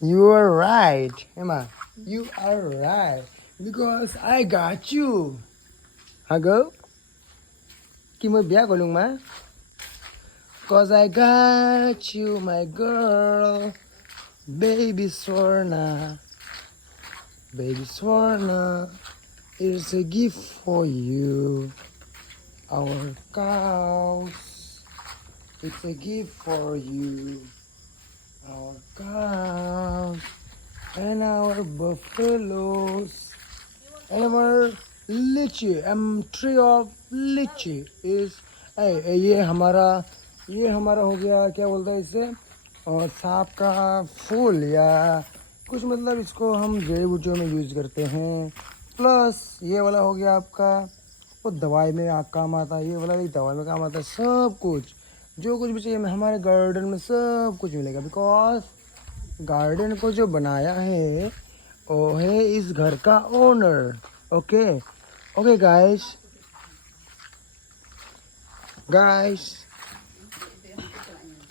You are right, Emma. You are right. Because I got you. Hago? Ki mo biya kolong ma? Cause I got you, my girl. Baby Swarna. Baby Swarna. It's a gift for you. Our cows. It's a gift for you. Our cows. And our buffaloes. And our lychee, tree of lychee is ये हमारा हो गया क्या बोलते हैं इसे और सांप का फूल या कुछ मतलब इसको हम जड़ी बूटियों में यूज़ करते हैं प्लस ये वाला हो गया आपका वो दवाई में काम आता है ये वाला भी दवाई में काम आता है सब कुछ जो कुछ भी चाहिए हमारे गार्डन में सब कुछ मिलेगा बिकॉज गार्डन को जो बनाया है वो है इस घर का ओनर ओके ओके गाइस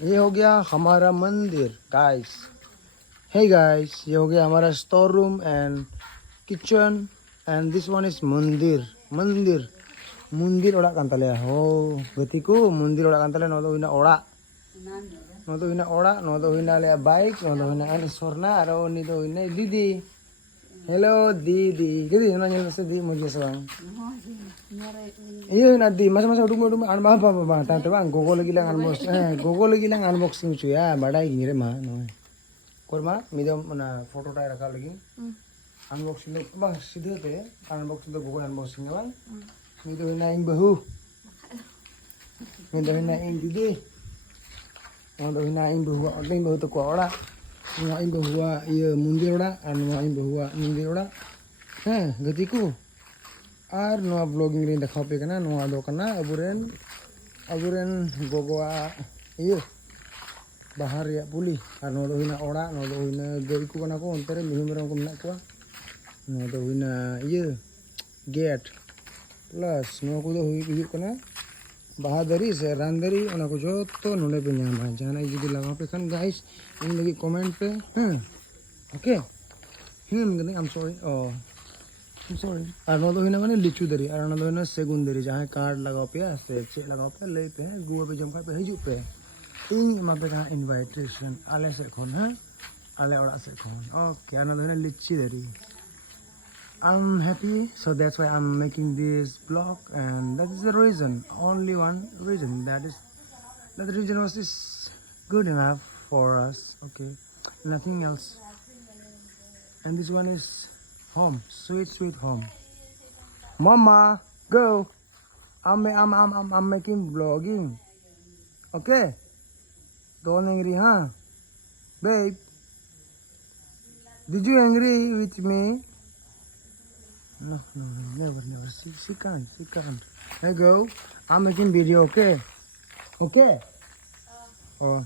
ये हो गया हमारा मंदिर गाइस हे गाइस ये हो गया हमारा store room and kitchen and this one is मंदिर ओड़ा कान तले हो गति को मंदिर ओड़ा कान तले नो दो हुइना ले बाइक नो दो हुइना सोरना आरो नि दो हुइना दीदी हेलो दीदी ना nyel se di mo je sang iyo na di masa udung an ba ta bang gogo lagi lang unboxing cu ya badai gini re ma no korma midam na photo ta rakha lagi unboxing lo bang sidhe te unboxing to gogo unboxing bang mido na ing bahu mido na ing didi mido na ing bahu to ko ora nua ing bahwa iya mundir ora nua ing bahwa mundir ora gatiku ar nua vlogging rin dekhau pe kana nua do kana aburen gogoa iya bahar ya puli ar nua do hina ora nua do hina gaiku kana ko ontere mihimram ko menak ko nua do hina iya gate plus nua ko do huyuk kana बहादुरी से रानदरी उना को जो तो नोने पे न्याम है जाना ये भी लगा पे खान गाइस इन लगी कमेंट पे okay I'm sorry I'm sorry are तो हिना माने लिचू दरी आर तो हिना सेगुन दरी जहाँ कार्ड लगाओ पे से चेक लगाओ पे ले पे गुआ पे जम पे हिजू पे इन मा पे कहा इनविटेशन आले से खोन आले ओड़ा से खोन ओके आर तो हिना लिची दरी I'm happy, so that's why I'm making this vlog, and that is the reason, only one reason. That reason was is good enough for us. Okay, nothing else. And this one is home, sweet home. Mama, go. I'm making vlogging. Okay, don't angry, huh, babe? Did you angry with me? No, never. She can't. Hey, go. I'm making video, okay? Okay? Oh.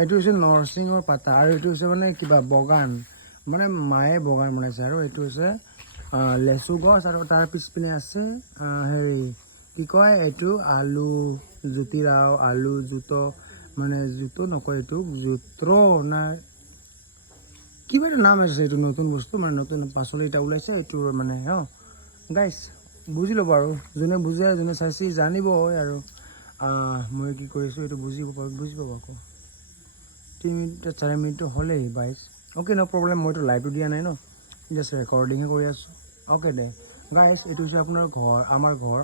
এইটো হৈছে নৰসিংহৰ পাতা আৰু এইটো হৈছে মানে কিবা বগান মানে মায়ে বগান বনাইছে আৰু এইটো হৈছে লেচু গছ আৰু তাৰ পিছপিনে আছে হেৰি কি কয় এইটো আলু জুতিৰাও আলু জুতো মানে জুতো নকয় এইটো জুত্ৰো না কিবা এটা নাম আছে এইটো নতুন বস্তু মানে নতুন পাচলি এটা ওলাইছে এইটো মানে গাইছ বুজি ল'ব আৰু যোনে বুজে যোনে চাইছি জানিব আৰু মই কি কৰিছোঁ এইটো বুজি পাব আকৌ 3 মিনিট 4 মিনিট হ'লেই বাইছ অ'কে ন' প্ৰব্লেম মইতো লাইভটো দিয়া নাই ন জাষ্ট ৰেকৰ্ডিংহে কৰি আছোঁ অ'কে দে গাইছ এইটো হৈছে আপোনাৰ ঘৰ আমাৰ ঘৰ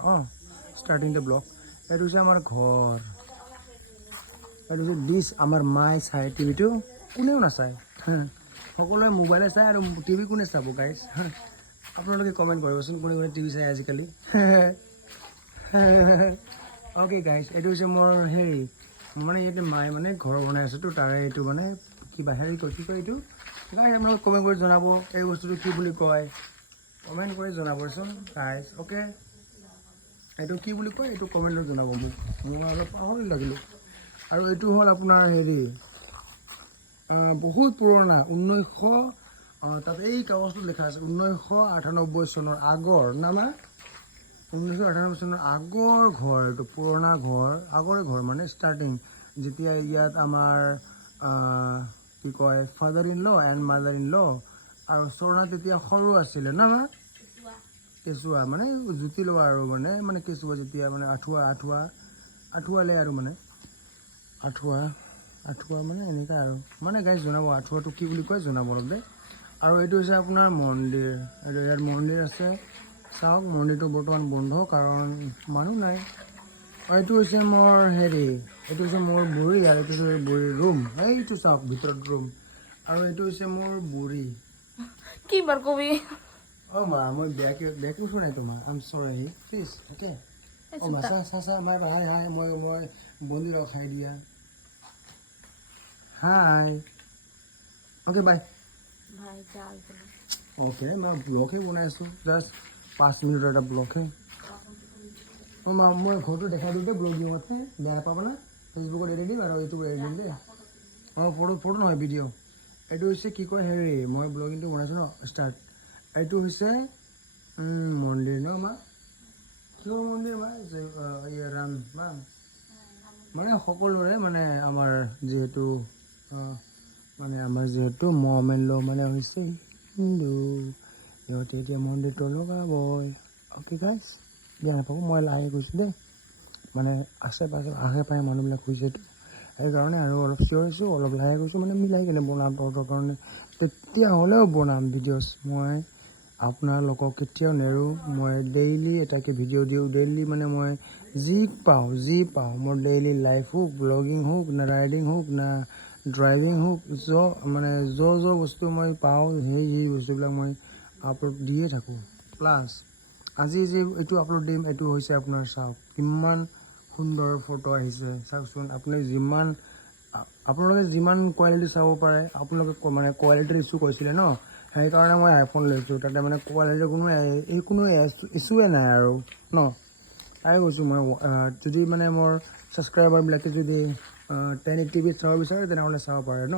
ষ্টাৰ্টিং দ্য ব্লগ এইটো হৈছে আমাৰ ঘৰ এইটো হৈছে ডিছ আমাৰ মায়ে চাই টিভিটো কোনেও নাচায় সকলোৱে মোবাইলে চাই আৰু টিভি কোনে চাব গাইছ আপোনালোকে কমেণ্ট কৰিবচোন কোনে টিভি চাই আজিকালি অ'কে গাইছ এইটো হৈছে মোৰ হেৰি মানে ইয়াতে মায়ে মানে ঘৰ বনাই আছেতো তাৰে এইটো মানে কিবা হেৰি কি কয় এইটো গাইছ আপোনালোকে কমেণ্ট কৰি জনাব এই বস্তুটো কি বুলি কয় কমেণ্ট কৰি জনাবচোন গাইছ অ'কে এইটো কি বুলি কয় এইটো কমেণ্টত জনাব মোক মই অলপ পাহৰি লাগিলোঁ আৰু এইটো হ'ল আপোনাৰ হেৰি বহুত পুৰণা 1900 তাত এই কাগজটোত লিখা আছে 1998 চনৰ আগৰ নামা 1998 চনৰ আগৰ ঘৰ এইটো পুৰণা ঘৰ আগৰে ঘৰ মানে ষ্টাৰ্টিং যেতিয়া ইয়াত আমাৰ কি কয় father in law and mother in law আৰু স্বৰ্ণা তেতিয়া সৰু আছিলে না মা কেঁচুৱা মানে জুতি লোৱা আৰু মানে কেঁচুৱা যেতিয়া মানে আঁঠুৱালে আৰু মানে আঁঠুৱা মানে এনেকুৱা আৰু মানে গাইজ জনাব আঁঠুৱাটো কি বুলি কয় জনাব অলপ দেই আৰু এইটো হৈছে আপোনাৰ মন্দিৰ এইটো ইয়াত মন্দিৰ আছে চাওক মন্দিৰটো বৰ্তমান বন্ধ কাৰণ মানুহ নাই আৰু এইটো হৈছে মোৰ এইটো হৈছে মোৰ বুঢ়ী আৰু এইটো হৈছে বুঢ়ীৰ ৰুম এইটো চাওক ভিতৰত ৰুম আৰু এইটো হৈছে মোৰ বুঢ়ী কি বাৰ কবি মা মই বেয়া কৈছোঁ নাই তোমাৰ আম চৰি প্লিজ অ'কে মা চা মাই হাই মই বন্দিৰক খাই দিয়া হাই অ'কে বাই ভাই চাল অ'কে মই ব্লগহে বনাই আছোঁ জাষ্ট 5 মিনিটৰ এটা ব্লগহে মা মই ঘৰটো দেখাই দিওঁ দেই ব্লগ দিওঁ মাতে বেয়া পাবা না ফেচবুকত এৰি দিম আৰু ইউটিউবত এৰি দিম দেই ফটো নহয় ভিডিঅ' এইটো হৈছে কি কয় মই ব্লগিংটো বনাইছোঁ ন ষ্টাৰ্ট এইটো হৈছে মন্দিৰ ন মা কিহৰ মন্দিৰ মা ৰাম মানে সকলোৰে মানে আমাৰ যিহেতু মম এণ্ড ল মানে হৈছে হিন্দু সিহঁতে এতিয়া মন্দিৰটো লগাবই অ'কে গাইজ বেয়া নাপাব মই লাহে কৈছোঁ দেই মানে আশে পাশে মানুহবিলাক হৈছেতো সেইকাৰণে আৰু অলপ চিঞৰিছোঁ অলপ লাহে কৈছোঁ মানে মিলাই কিনে বনাম তহঁতৰ কাৰণে তেতিয়াহ'লেও বনাম ভিডিঅ'ছ মই আপোনালোকক কেতিয়াও নেৰোঁ মই ডেইলি এটাকে ভিডিঅ' দিওঁ ডেইলি মানে মই যি পাওঁ মোৰ ডেইলি লাইফ হওক ব্লগিং হওক না ৰাইডিং হওক না ড্ৰাইভিং হওক মানে বস্তু মই পাওঁ সেই বস্তুবিলাক মই আপলোড দিয়ে থাকোঁ প্লাছ আজি যে এইটো আপলোড দিম এইটো হৈছে আপোনাৰ চাওক কিমান সুন্দৰ ফটো আহিছে চাওকচোন আপোনালোকে যিমান কোৱালিটি চাব পাৰে আপোনালোকে মানে কোৱালিটিৰ ইছ্যু কৈছিলে ন সেইকাৰণে মই আইফোন লৈছোঁ তাতে মানে কোৱালিটিৰ কোনো ইছ্যুৱে নাই আৰু ন তাই কৈছোঁ মই যদি মানে মোৰ ছাবস্ক্ৰাইবাৰবিলাকে যদি 1080p চাব বিচাৰে তেনেহ'লে চাব পাৰে ন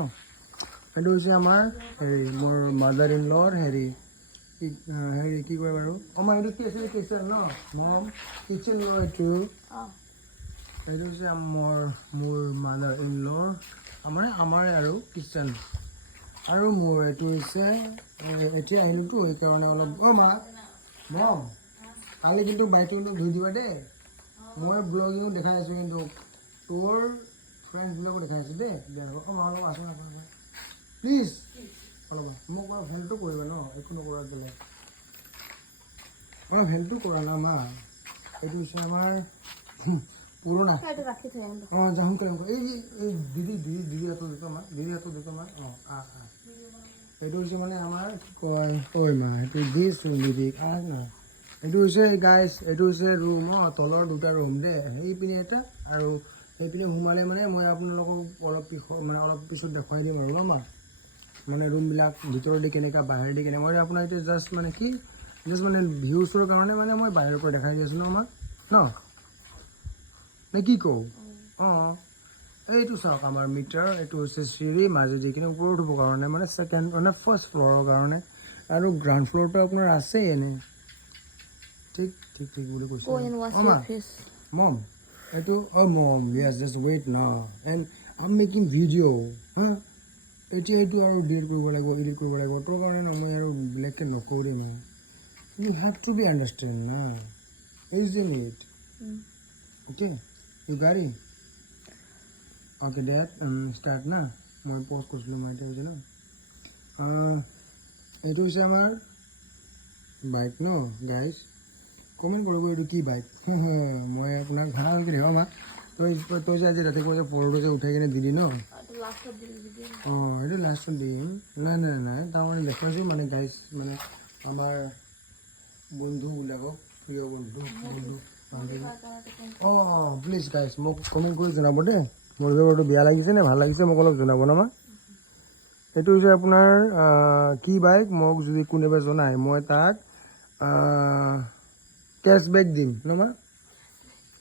সেইটো হৈছে আমাৰ মোৰ মাদাৰ ইন লৰ কি কয় বাৰু মই এইটো কি আছিলে কিচেন ন মম কিচেন ন এইটো হৈছে মোৰ মাদাৰ ইন লৰ মানে আমাৰে আৰু কিচেন আৰু মোৰ এইটো হৈছে এতিয়া আহিলোঁতো সেইকাৰণে অলপ মম কালি কিন্তু বাইকটো কিন্তু ধুই দিবা দেই মই ব্লগিঙো দেখাই আছোঁ কিন্তু তোৰ ফ্ৰেণ্ডবিলাকো দেখাই আছোঁ দেই অলপ আছোঁ প্লিজ অলপ মোক অলপ হেল্পটো কৰিবা ন একো নকৰাত বেলেগ অলপ হেল্পটো কৰা না মা এইটো হৈছে আমাৰ পুৰণা যাওঁ এই দিদি হাতত দুটা মা এইটো হৈছে মানে আমাৰ কি কয় মা সেইটো দিছোঁ দিদিক না এইটো হৈছে গাইজ এইটো হৈছে ৰুম তলৰ দুটা ৰুম দেই সেইপিনে এটা আৰু সেইপিনে সোমালে মানে মই আপোনালোকক অলপ পিছত দেখুৱাই দিম আৰু মা মানে ৰুমবিলাক ভিতৰেদি কেনেকুৱা বাহিৰেদি কেনেকুৱা মই আপোনাৰ এতিয়া জাষ্ট মানে ভিউজৰ কাৰণে মানে মই বাহিৰৰ পৰা দেখাই দি আছোঁ ন আমাক ন নে কি কওঁ এইটো চাওক আমাৰ মিটাৰ এইটো হৈছে চিৰি মাজেদি কিনে ওপৰত উঠিবৰ কাৰণে মানে ফাৰ্ষ্ট ফ্ল'ৰৰ কাৰণে আৰু গ্ৰাউণ্ড ফ্ল'ৰটো আপোনাৰ আছেই এনে ঠিক বুলি কৈছে মম এইটো মম য়েছ জাষ্ট ৱেইট না and I am making video' এতিয়া এইটো আৰু এডিট কৰিব লাগিব তোৰ কাৰণে মই আৰু বেলেগকৈ নকৰোঁ না you have to be understand না ইজন্ট ইট অ'কে ইউ গাড়ী অ'কে ডেট ষ্টাৰ্ট না মই প'জ কৰিছিলোঁ মই এতিয়া হৈছে ন এইটো হৈছে আমাৰ বাইক ন গাইজ কমেণ্ট কৰিব এইটো কি বাইক মই আপোনাক ভালকৈ দেখাম তই যে আজি ৰাতিপুৱা যে ফটোটো যে উঠাই কিনে দিলি ন এইটো লাষ্টত দিম নাই তাৰমানে দেখুৱাইছোঁ মানে গাইজ মানে আমাৰ বন্ধুবিলাকক প্ৰিয় বন্ধু প্লিজ গাইজ মোক কমেণ্ট কৰি জনাব দেই মোৰ ভিডিঅ'টো বেয়া লাগিছে নে ভাল লাগিছে মোক অলপ জনাব না মা এইটো হৈছে আপোনাৰ কি বাইক মোক যদি কোনোবাই জনায় মই তাক কেশ্ববেক দিম ন মা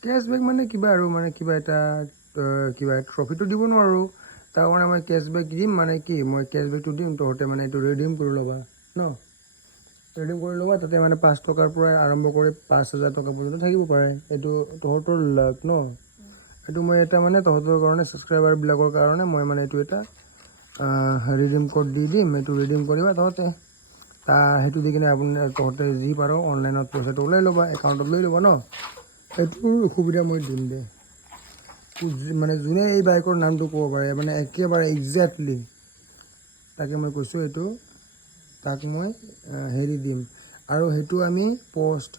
কেশ্ববেক মানে কিবা এটা ট্ৰফিটো দিব নোৱাৰোঁ তাৰ কাৰণে মই কেশ্ববেক দিম মানে কি মই কেশ্ববেকটো দিম তহঁতে মানে এইটো ৰিডিম কৰি ল'বা ন ৰিডিম কৰি ল'বা তাতে মানে 5 টকাৰ পৰা আৰম্ভ কৰি 5,000 টকা পৰ্যন্ত থাকিব পাৰে এইটো তহঁতৰ লাক ন এইটো মই এটা মানে তহঁতৰ কাৰণে ছাবস্ক্ৰাইবাৰবিলাকৰ কাৰণে মই মানে এইটো এটা ৰিডিম কোড দি দিম, এইটো ৰিডিম কৰিবা তহঁতে। সেইটো দি কিনে আপুনি তহঁতে যি পাৰ অনলাইনত পইচাটো ওলাই ল'বা, একাউণ্টত লৈ ল'বা ন। এইটোৰ সুবিধা মই দিম দে। মানে যোনে এই বাইকৰ নামটো ক'ব পাৰে, মানে একেবাৰে একজেক্টলি তাকে মই কৈছোঁ, এইটো তাক মই হেৰি দিম। আৰু সেইটো আমি পষ্ট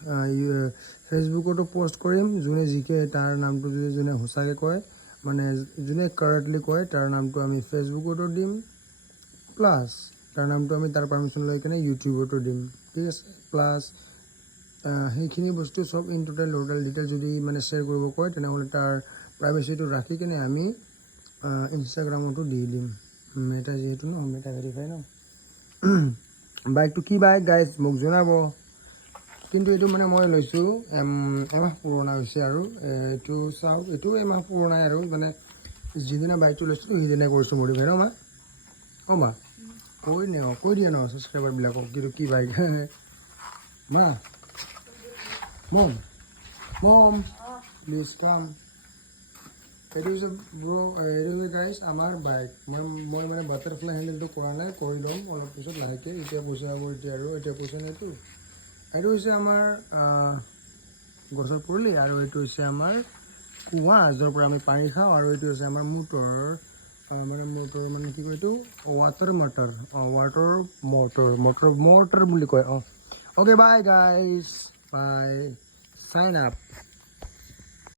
ফেচবুকতো পষ্ট কৰিম। যোনে জিকে তাৰ নামটো যদি যোনে সঁচাকৈ কয়, মানে যোনে কাৰেক্টলি কয় তাৰ নামটো আমি ফেচবুকতো দিম, প্লাছ তাৰ নামটো আমি তাৰ পাৰ্মিশ্যন লৈ কিনে ইউটিউবতো দিম, ঠিক আছে। প্লাছ সেইখিনি বস্তু চব ইন টোটেল ডিটেইল যদি মানে শ্বেয়াৰ কৰিব কয়, তেনেহ'লে তাৰ প্ৰাইভেচিটো ৰাখি কিনে আমি ইনষ্টাগ্ৰামতো দি দিম। মেটা যিহেতু ন, মেটা ভেৰিফাই ন। বাইকটো কি বাইক গাইজ মোক জনাব। কিন্তু এইটো মানে মই লৈছোঁ এমাহ পুৰণা হৈছে আৰু এইটো চাওক, এইটো এমাহ পুৰণাই আৰু মানে যিদিনা বাইকটো লৈছিলোঁ সেইদিনাই কৰিছোঁ মডিফাই ন মা। অঁ মা কৈ দিয়া ন ছাবস্ক্ৰাইবাৰবিলাকক কিন্তু কি বাইক মা। মম প্লিজ কাম। এইটো হৈছে এইটো হৈছে গাইজ আমাৰ বাইক। মই মানে বাটাৰফ্লাই হেণ্ডেলটো কৰা নাই, কৰি ল'ম অলপ পিছত লাহেকৈ। এতিয়া পইচা হ'ব এতিয়া পইচা নাইতো। এইটো হৈছে আমাৰ গছৰ পুলি, আৰু এইটো হৈছে আমাৰ কুঁৱা য'ৰ পৰা আমি পানী খাওঁ, আৰু এইটো হৈছে আমাৰ মটৰ মানে কি কয় এইটো ৱাটাৰ মটৰ বুলি কয়। অ'কে বাই গাইজ, বাই, চাইন আপ।